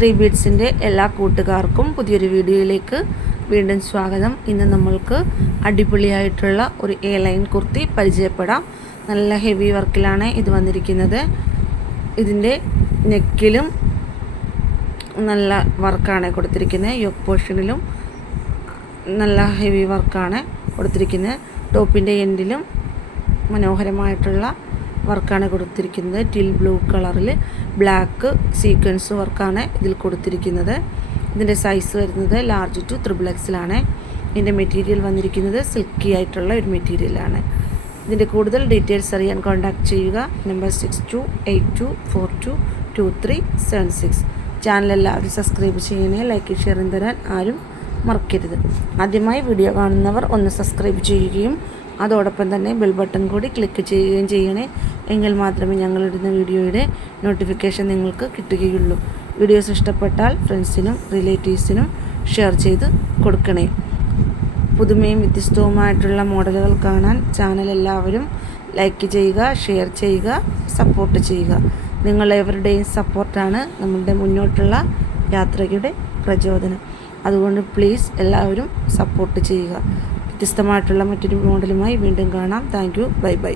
Three ബീഡ്സിൻ്റെ എല്ലാ കൂട്ടുകാർക്കും പുതിയൊരു വീഡിയോയിലേക്ക് വീണ്ടും സ്വാഗതം. ഇന്ന് നമ്മൾക്ക് അടിപൊളിയായിട്ടുള്ള ഒരു എ ലൈൻ കുർത്തി പരിചയപ്പെടാം. നല്ല ഹെവി വർക്കിലാണ് ഇത് വന്നിരിക്കുന്നത്. ഇതിൻ്റെ നെക്കിലും നല്ല വർക്കാണ് കൊടുത്തിരിക്കുന്നത്. യോക്ക് പോർഷനിലും നല്ല ഹെവി വർക്കാണ് കൊടുത്തിരിക്കുന്നത്. ടോപ്പിൻ്റെ എൻഡിലും മനോഹരമായിട്ടുള്ള വർക്കാണ് കൊടുത്തിരിക്കുന്നത്. ടിൽ ബ്ലൂ കളറിൽ ബ്ലാക്ക് സീക്വൻസ് വർക്കാണ് ഇതിൽ കൊടുത്തിരിക്കുന്നത്. ഇതിൻ്റെ സൈസ് വരുന്നത് ലാർജ് ടു XXL ആണ്. ഇതിൻ്റെ മെറ്റീരിയൽ വന്നിരിക്കുന്നത് സിൽക്കി ആയിട്ടുള്ള ഒരു മെറ്റീരിയലാണ്. ഇതിൻ്റെ കൂടുതൽ ഡീറ്റെയിൽസ് അറിയാൻ കോൺടാക്റ്റ് ചെയ്യുക. നമ്പർ 6282222376. ചാനൽ എല്ലാവരും സബ്സ്ക്രൈബ് ചെയ്യണേ. ലൈക്ക് ഷെയർ തരാൻ ആരും മറക്കരുത്. ആദ്യമായി വീഡിയോ കാണുന്നവർ ഒന്ന് സബ്സ്ക്രൈബ് ചെയ്യുകയും അതോടൊപ്പം തന്നെ ബെൽ ബട്ടൺ കൂടി ക്ലിക്ക് ചെയ്യുകയും ചെയ്യണേ. എങ്കിൽ മാത്രമേ ഞങ്ങളിടുന്ന വീഡിയോയുടെ നോട്ടിഫിക്കേഷൻ നിങ്ങൾക്ക് കിട്ടുകയുള്ളൂ. വീഡിയോസ് ഇഷ്ടപ്പെട്ടാൽ ഫ്രണ്ട്സിനും റിലേറ്റീവ്സിനും ഷെയർ ചെയ്ത് കൊടുക്കണേ. പുതുമയും വ്യത്യസ്തവുമായിട്ടുള്ള മോഡലുകൾ കാണാൻ ചാനൽ എല്ലാവരും ലൈക്ക് ചെയ്യുക, ഷെയർ ചെയ്യുക, സപ്പോർട്ട് ചെയ്യുക. നിങ്ങളെവരുടെയും സപ്പോർട്ടാണ് നമ്മളുടെ മുന്നോട്ടുള്ള യാത്രയുടെ പ്രചോദനം. അതുകൊണ്ട് പ്ലീസ് എല്ലാവരും സപ്പോർട്ട് ചെയ്യുക. വ്യത്യസ്തമായിട്ടുള്ള മറ്റൊരു മോഡലുമായി വീണ്ടും കാണാം. Thank you. Bye bye.